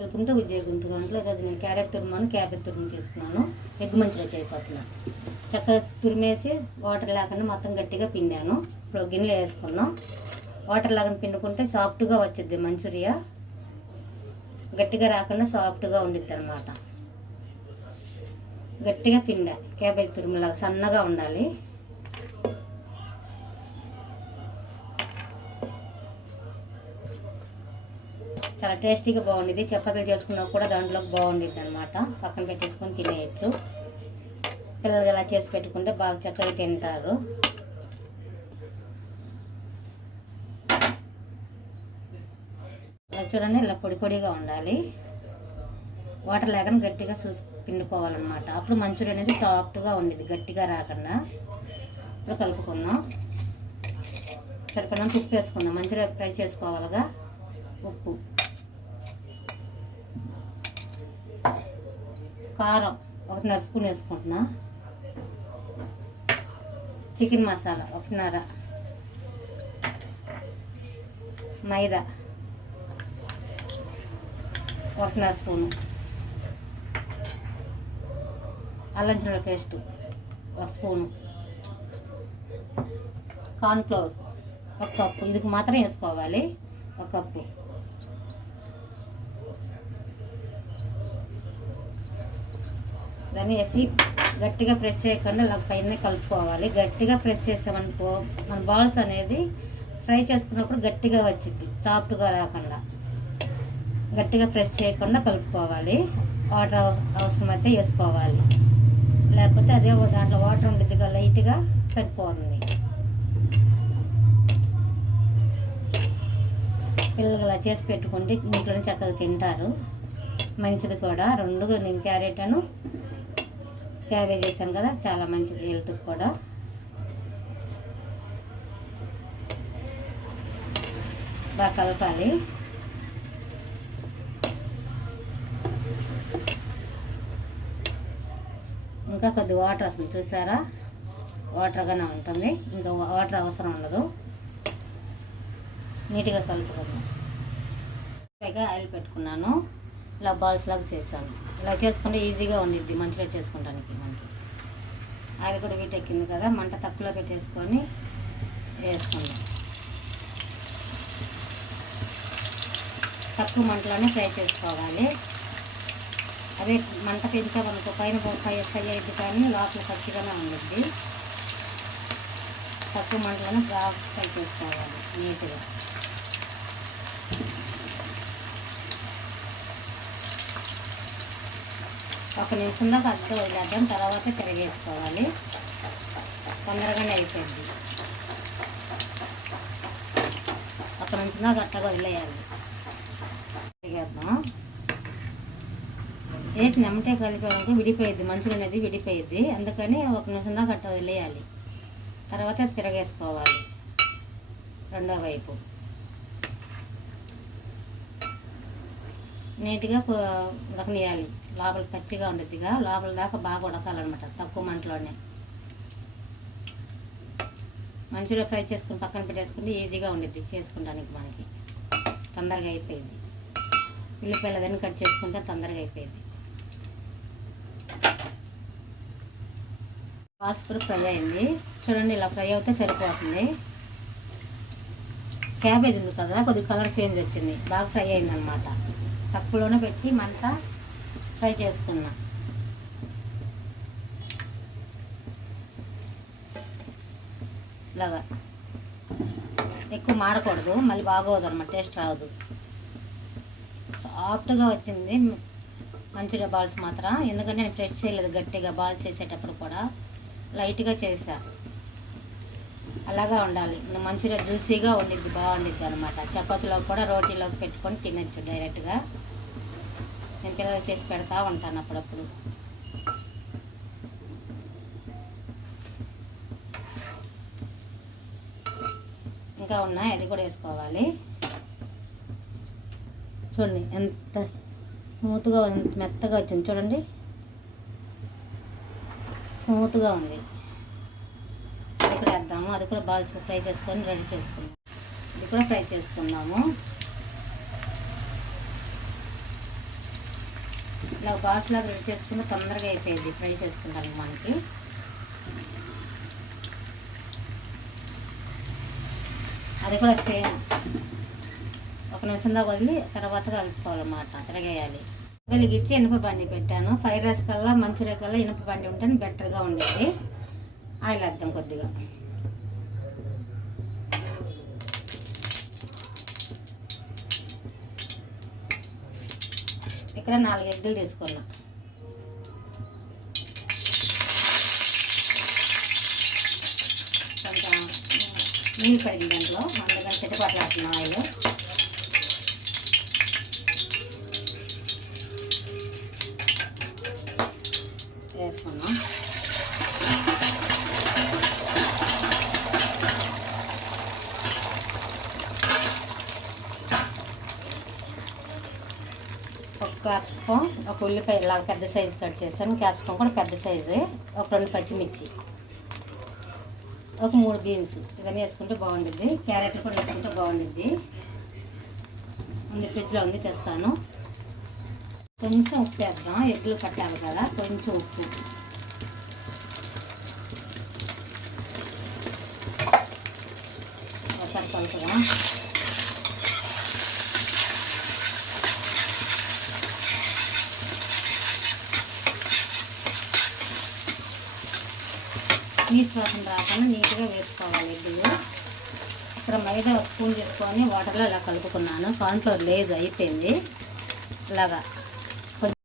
Welcome to Vijay Guntur వంటలు. ఈరోజు నేను క్యారెట్ తురుమాను, క్యాబేజ్ తురుము తీసుకున్నాను. ఎగ్ మంచిగా చేయబోతున్నాను. చక్కగా తురిమేసి వాటర్ లేకుండా మొత్తం గట్టిగా పిండాను. ఇప్పుడు గిన్నెలో వేసుకున్నాం. వాటర్ లేకుండా పిండుకుంటే సాఫ్ట్గా వచ్చింది మంచూరియా. గట్టిగా రాకుండా సాఫ్ట్గా ఉండిద్ది అనమాట. గట్టిగా పిండా క్యాబేజ్ తురుములాగా సన్నగా ఉండాలి. చాలా టేస్టీగా బాగుండిద్ది. చపాతీలు చేసుకున్నా కూడా దాంట్లోకి బాగుండిద్ది అనమాట. పక్కన పెట్టేసుకొని తినేయచ్చు. పిల్లలకి ఇలా చేసి పెట్టుకుంటే బాగా చక్కగా తింటారు. ఇలా చూడండి, ఇలా పొడి పొడిగా ఉండాలి. వాటర్ లేకుండా గట్టిగా చూసి పిండుకోవాలన్నమాట. అప్పుడు మంచూరియా అనేది సాఫ్ట్గా ఉండిద్ది, గట్టిగా రాకుండా. ఇప్పుడు కలుపుకుందాం. సరిపడినంత ఉప్పు వేసుకుందాం. మంచూరియా ఫ్రై చేసుకోవాలిగా. ఉప్పు, కారం 1.5 స్పూన్ వేసుకుంటున్నా. చికెన్ మసాలా 1.5, మైదా 1.5 స్పూను, అల్లం చిన్న పేస్టు 1 స్పూను, కార్న్ఫ్లవర్ 1 కప్పు. ఇది మాత్రం వేసుకోవాలి, 1 కప్పు. దాన్ని వేసి గట్టిగా ప్రెస్ చేయకుండా ఇలా పైన కలుపుకోవాలి. గట్టిగా ప్రెస్ చేసామనుకో మన బాల్స్ అనేది ఫ్రై చేసుకున్నప్పుడు గట్టిగా వచ్చింది, సాఫ్ట్గా రాకుండా. గట్టిగా ప్రెస్ చేయకుండా కలుపుకోవాలి. వాటర్ అవసరమైతే వేసుకోవాలి, లేకపోతే అదే దాంట్లో వాటర్ ఉండిద్దిగా లైట్గా సరిపోతుంది. పిల్లలు ఇలా చేసి పెట్టుకుంటే ఇంట్లోనే చక్కగా తింటారు. మంచిది కూడా. రెండు నేను క్యారెట్ అను క్యాబేజ్ చేశాను కదా, చాలా మంచిది హెల్త్కి కూడా. బాగా కలపాలి. ఇంకా కొద్ది వాటర్ వస్తుంది, చూసారా? వాటర్గానే ఉంటుంది, ఇంకా వాటర్ అవసరం ఉండదు. నీట్గా కలుపుకుందాం. పైగా ఆయిల్ పెట్టుకున్నాను. ఇలా బాల్స్ లాగా చేశాను. ఇలా చేసుకుంటే ఈజీగా ఉండిద్ది మంచిగా చేసుకోవడానికి. మనకి ఆయిల్ కూడా వీటెక్కింది కదా, మంట తక్కువలో పెట్టేసుకొని వేసుకుందాం. తక్కువ మంటలోనే ఫ్రై చేసుకోవాలి. అదే మంట పెంచామనుకో పైన ఫ్రై అయ్యింది కానీ లోపల పచ్చిగానే ఉండిద్ది. తక్కువ మంటలోనే బాగా ఫ్రై చేసుకోవాలి నీట్గా. ఒక నిమిషం దాకా అద్దె వదిలేద్దాం, తర్వాత తిరగేసుకోవాలి. తొందరగానే అయిపోయింది. ఒక నిమిషం దాకా అట్టగా వదిలేయాలి. తిరిగేద్దాం. వేసి నెమ్మటే కలిపాక విడిపోయిద్ది, మంచిగా అనేది విడిపోయిద్ది. అందుకని ఒక నిమిషం దాకా అట్ట వదిలేయాలి. తర్వాత తిరగేసుకోవాలి రెండో వైపు. నీట్గా ఉడకనియాలి. లోపల పచ్చిగా ఉండద్దిగా, లోపల దాకా బాగా ఉడకాలన్నమాట తక్కువ మంటలోనే. మంచిగా ఫ్రై చేసుకుని పక్కన పెట్టేసుకుంటే ఈజీగా ఉండిద్ది చేసుకోవడానికి. మనకి తొందరగా అయిపోయింది. ఉల్లిపాయలు అదన్నీ కట్ చేసుకుంటే తొందరగా అయిపోయింది. బాల్స్ కూడా ఫ్రై అయింది. చూడండి, ఇలా ఫ్రై అవుతే సరిపోతుంది. క్యాబేజ్ ఉంది కదా, కొద్దిగా కలర్ చేంజ్ వచ్చింది, బాగా ఫ్రై అయిందనమాట. తక్కువలోనే పెట్టి మంట ఫ్రై చేసుకున్నా. ఇలాగా ఎక్కువ మాడకూడదు, మళ్ళీ బాగోదు అన్నమాట, టేస్ట్ రాదు. సాఫ్ట్గా వచ్చింది మంచిగా బాల్స్ మాత్రం. ఎందుకంటే నేను ఫ్రెష్ చేయలేదు గట్టిగా. బాల్స్ చేసేటప్పుడు కూడా లైట్గా చేసా. అలాగా ఉండాలి. మంచిగా జ్యూసీగా ఉండిద్ది, బాగుండిద్ది అనమాట. చపాతీలోకి కూడా రోటీలోకి పెట్టుకొని తినచ్చు డైరెక్ట్గా. నేను పిల్లలు చేసి పెడతా ఉంటాను అప్పుడప్పుడు. ఇంకా ఉన్నాయి, అది కూడా వేసుకోవాలి. చూడండి ఎంత స్మూత్గా మెత్తగా వచ్చింది. చూడండి, స్మూత్గా ఉంది. అది కూడా వేద్దాము. అది కూడా బాల్స్ ఫ్రై చేసుకొని రెడీ చేసుకుందాం. ఇది కూడా ఫ్రై చేసుకుందాము. ఇలా బాల్స్ లాగా రెడీ చేసుకుంటే తొందరగా అయిపోయింది ఫ్రై చేసుకుంటాను మనకి. అది కూడా సేమ్ ఒక నిమిషం దాకా వదిలి తర్వాత కలుపుకోవాలన్నమాట, తిరగేయాలి. వెలిగించి ఇనుప బండి పెట్టాను. ఫ్రైడ్ రైస్ కల్లా మంచూరియా కల్లా ఇనుప బండి ఉంటేనే బెటర్గా ఉండేది. ఆయిల్ వేద్దాం కొద్దిగా. ఇక్కడ 4 ఎగ్గులు తీసుకున్నా. కొంచెం నీళ్ళు పడింది దాంట్లో, అందుకని చిట్టపట్లాడుతున్నా ఆయిల్. వేసుకున్నాం. ఒక క్యాప్సికమ్, ఒక ఉల్లిపాయ ఇలాగ పెద్ద సైజు కట్ చేశాను. క్యాప్సికమ్ కూడా పెద్ద సైజు. ఒక 2 పచ్చిమిర్చి, ఒక 3 బీన్స్. ఇవన్నీ వేసుకుంటే బాగుంటుంది. క్యారెట్ కూడా వేసుకుంటే బాగుంటుంది. ఉంది ఫ్రిడ్జ్లో ఉంది, తెస్తాను. కొంచెం ఉప్పు వేద్దాం, ఎగ్గులు పట్టాలి కదా, కొంచెం ఉప్పు. ఒకసారి కలుపుగా. నీసు వాసన రాకుండా నీట్గా వేసుకోవాలి ఎగ్గులు. ఇక్కడ మైదా ఒక స్పూన్ చేసుకొని వాటర్లో ఇలా కలుపుకున్నాను. కార్న్ఫ్లోర్ లేదు, అయిపోయింది. ఇలాగా